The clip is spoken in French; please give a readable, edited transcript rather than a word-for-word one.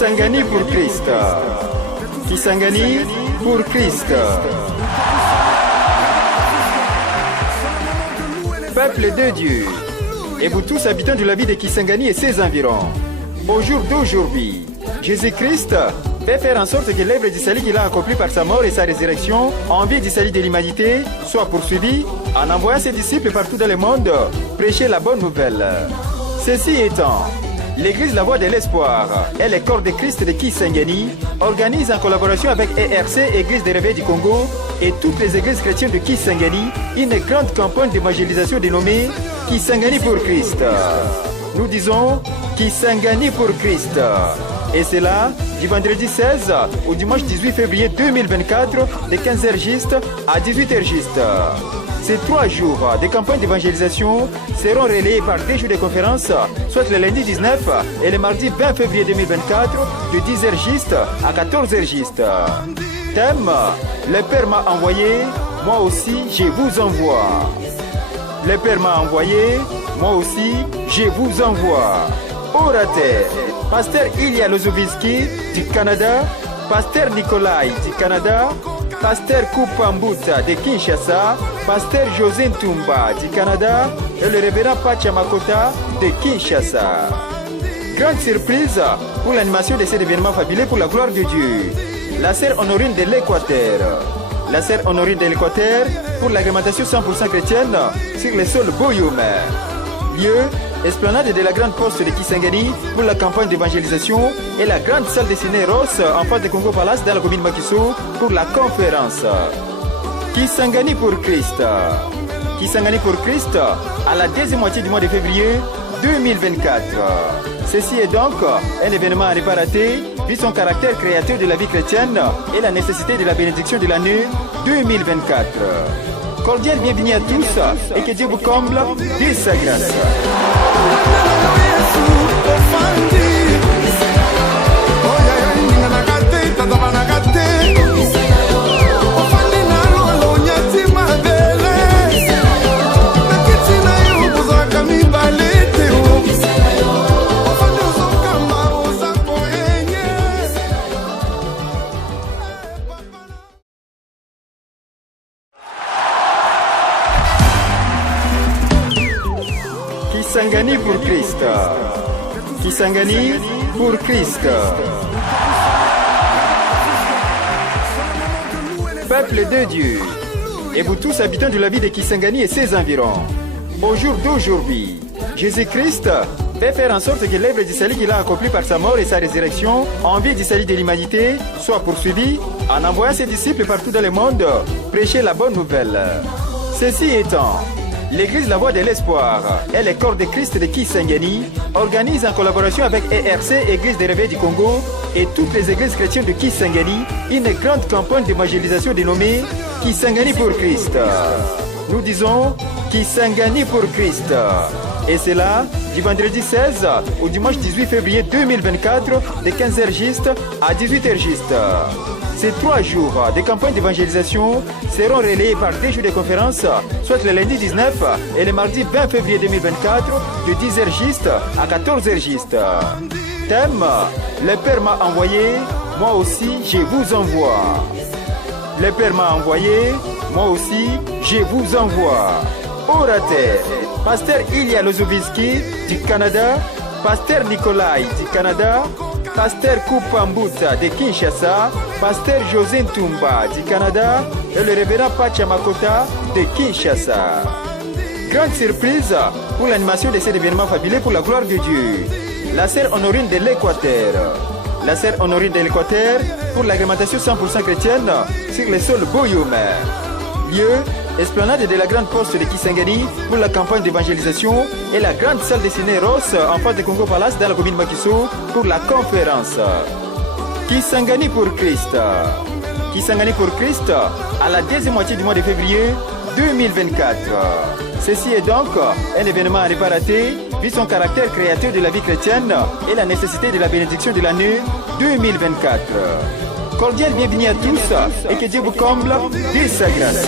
Kisangani pour Christ. Kisangani pour Christ. Peuple de Dieu, et vous tous habitants de la ville de Kisangani et ses environs, au jour d'aujourd'hui, Jésus-Christ va faire en sorte que l'œuvre du salut qu'il a accompli par sa mort et sa résurrection en vue du salut de l'humanité soit poursuivie en envoyant ses disciples partout dans le monde prêcher la bonne nouvelle. Ceci étant, l'Église La Voix de l'Espoir et le corps de Christ de Kisangani organisent en collaboration avec ERC, Église des Réveils du Congo, et toutes les églises chrétiennes de Kisangani une grande campagne d'évangélisation dénommée Kisangani pour Christ. Nous disons Kisangani pour Christ. Et c'est là, du vendredi 16 au dimanche 18 février 2024, de 15h juste à 18h juste. Ces 3 jours de campagne d'évangélisation seront relayés par 2 jours de conférences, soit le lundi 19 et le mardi 20 février 2024, de 10h juste à 14h juste. Thème, le Père m'a envoyé, moi aussi je vous envoie. Le Père m'a envoyé, moi aussi je vous envoie. Orateur, Pasteur Ilya Lozoviski du Canada, Pasteur Nikolai du Canada, Pasteur Kupambuta de Kinshasa, Pasteur José Ntumba du Canada et le révérend Pachamakota de Kinshasa. Grande surprise pour l'animation de cet événement fabuleux pour la gloire de Dieu. La sœur Honorine de l'Équateur. La sœur Honorine de l'Équateur pour l'agrémentation 100% chrétienne sur le sol Boyome. Lieu, esplanade de la grande poste de Kisangani pour la campagne d'évangélisation et la grande salle de ciné Ross en face de Congo Palace dans la commune Makiso pour la conférence. Kisangani pour Christ. Kisangani pour Christ à la deuxième moitié du mois de février 2024. Ceci est donc un événement à ne pas rater, vu son caractère créateur de la vie chrétienne et la nécessité de la bénédiction de l'année 2024. Cordial bienvenue à tous et que Dieu vous comble de sa grâce. Kisangani pour Christ. Kisangani pour Christ. Peuple de Dieu, et vous tous habitants de la ville de Kisangani et ses environs, au jour d'aujourd'hui, Jésus-Christ va faire en sorte que l'œuvre du salut qu'il a accompli par sa mort et sa résurrection en vue du salut de l'humanité soit poursuivie en envoyant ses disciples partout dans le monde prêcher la bonne nouvelle. Ceci étant, l'Église La Voix de l'Espoir et le corps de Christ de Kisangani organisent en collaboration avec ERC, Église des Réveils du Congo, et toutes les églises chrétiennes de Kisangani une grande campagne d'évangélisation dénommée Kisangani pour Christ. Nous disons Kisangani pour Christ. Et c'est là, du vendredi 16 au dimanche 18 février 2024, de 15h juste à 18h juste. Ces 3 jours de campagne d'évangélisation seront relayés par 2 jours de conférences, soit le lundi 19 et le mardi 20 février 2024, de 10h juste à 14h juste. Thème, le Père m'a envoyé, moi aussi je vous envoie. Le Père m'a envoyé, moi aussi je vous envoie. Orateur, Pasteur Ilya Lozoviski du Canada, Pasteur Nikolai du Canada, Pasteur Kupambuta de Kinshasa, Pasteur José Ntumba du Canada et le révérend Pachamakota de Kinshasa. Grande surprise pour l'animation de cet événement fabuleux pour la gloire de Dieu. La sœur Honorine de l'Équateur. La sœur Honorine de l'Équateur pour l'agrémentation 100% chrétienne sur le sol Boyome. Lieu, esplanade de la grande poste de Kisangani pour la campagne d'évangélisation et la grande salle de ciné Ross en face de Congo Palace dans la commune Makiso pour la conférence. Kisangani pour Christ. Kisangani pour Christ à la deuxième moitié du mois de février 2024. Ceci est donc un événement à ne pas rater, vu son caractère créateur de la vie chrétienne et la nécessité de la bénédiction de l'année 2024. Cordial bienvenue à tous et que Dieu vous comble de sa grâce.